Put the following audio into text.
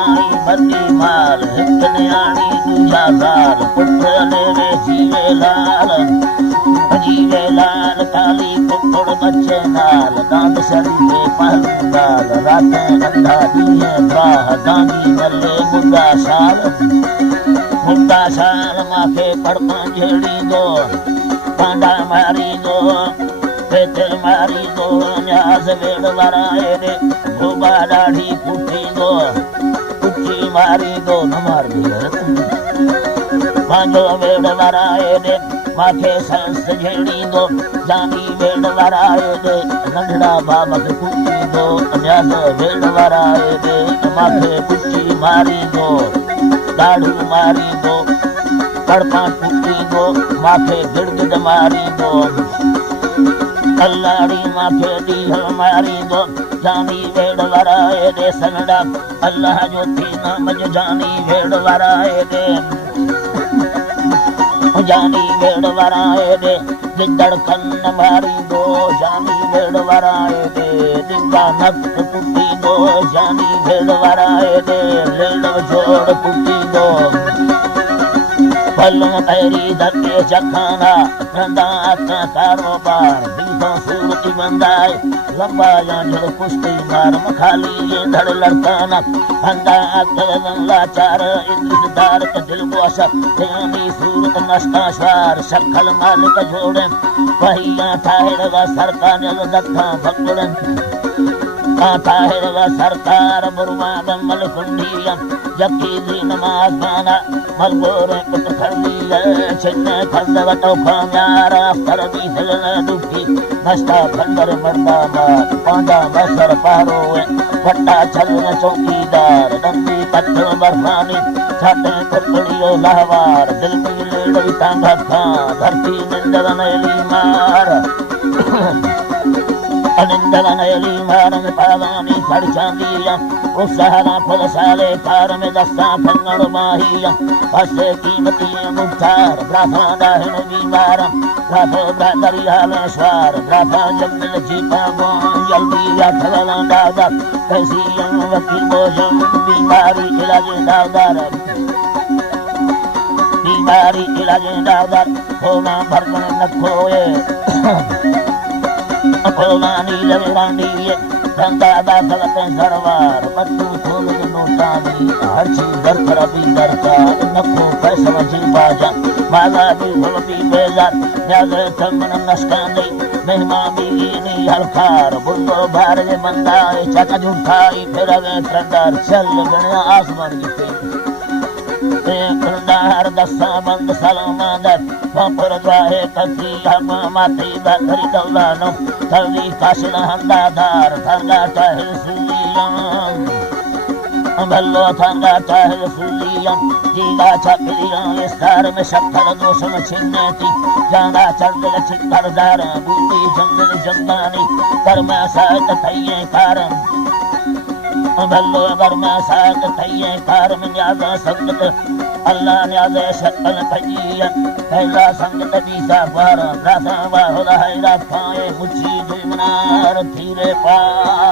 आणी मती माल हिक न्याणी दूजा साल पुत्र लेवे जीवे लाल काली कुकुड़ बच्चे नाल दांत शरीफे पहलू गाल रातें अंधा दिए बाह गांधी मल्ले मुद्दा साल माथे पड़ता झेड़ी दो पांडा मारी दो पेतर मारी दो न्याज वेड़ वराए दे गोबा दाढ़ी पुट्टी दो पुट्टी मारी दो न मार दिया मांजो वेड़ वराए दे माथे संस झेड़ी दो जानी वेड़ वराए दे नंढड़ा बाबक कुट्टी दो न्याज वेड़ वराए दे माथे कुट्टी मारी दो दाढ़ू मारी दो कड़पा कुट्टी दो माथे गिड़गिड़ मारी दो अल्लाड़ी माथे दीहल मारी दो जानी वेड़ वराए दे सनड़ा अल्लाह जो थी नाम जो जानी वेड़ वराए दे जानी वेड़ वराए दे जिंदड़ कन्न मारी दो जानी वेड़ वराए दे दिंगा नक कुट्टी दो जानी वेड़ वराए दे लेड़ जोड़ कुट्टी दो पल पैरी धके चखाना कंदा का कारोबार दीदो सूरती बंदाए लंबा जांजड़ कुश्ती मार मखाली ये धड़ लड़काना कंदा अकल लाचार इद्रिस दार के दिल गोसा यानी सूरत नस्ता स्वार शखल मालिक जोड़े पहिया थाहिर व सरकार दत्ता भक्तन ताहिर व सरकार बुरमा बमल कुंडिया जकी दी नमाज बाना मलगोरे पुत्र खरलिया छिन्ने खंडव टोखा यारा फरदी हिलन दुखी नस्ता खंडर मर्दा मात पांडा बसर पारोए पट्टा चलन चौकीदार दंदी पत्थर बरफानी छाटे कुर्तड़ियो लहवार दिल में लेड़वी तांगा था धरती निंदर नैली मार अनिंदर नैली मारंग पावानी फड़ चांदिया उसहरा फल साले कार में दस्ता फंगड़ माहिया फसे कीमती मुख्तार ब्राथा दाहिन बीमार ब्राथो दरिया में स्वार ब्राथा जंगल जीपा गों जल्दी अठवला दादा कैसी वकील बोझम बीमारी इलाज दावदार बीमारी इलाज दावदार होना भरकन न खोए खोलानी लवेरानी धंधा दाखलते सरवार पट्टू थोल नोटानी हर चीज दर खराबी दर का नखो पैसा जी बाजा माला भी भलती बेजार न्याज़े थमन नस्कांदे मेहमा भी नी हलकार बुल्लो भार जे बंदाए चाचा झूठाई फिर अवे ट्रंडार चल गणिया आसमान की हर दस्ता बंद सलामत पर जाहे कसी हम माती बकरी दौलानो तवी काशिन हंदादार थंगा चाहे सुलियां भल्लो थंगा चाहे सुलियां जीगा चक्रियां विस्तार में शक्कर दोषम छिन्नेती जाना चंदल छिक्करदार बूटी जंगल जंगानी कर्मा साथ थैये कारम भल्लो बर्मा साथ थैये कारम न्याजा संगत अल्लाह न्याज़े शक्ल पजिया पहला संगत बीसा पार रासा बाहुला हैरा पाए मुच्छी दुमनार थीरे पार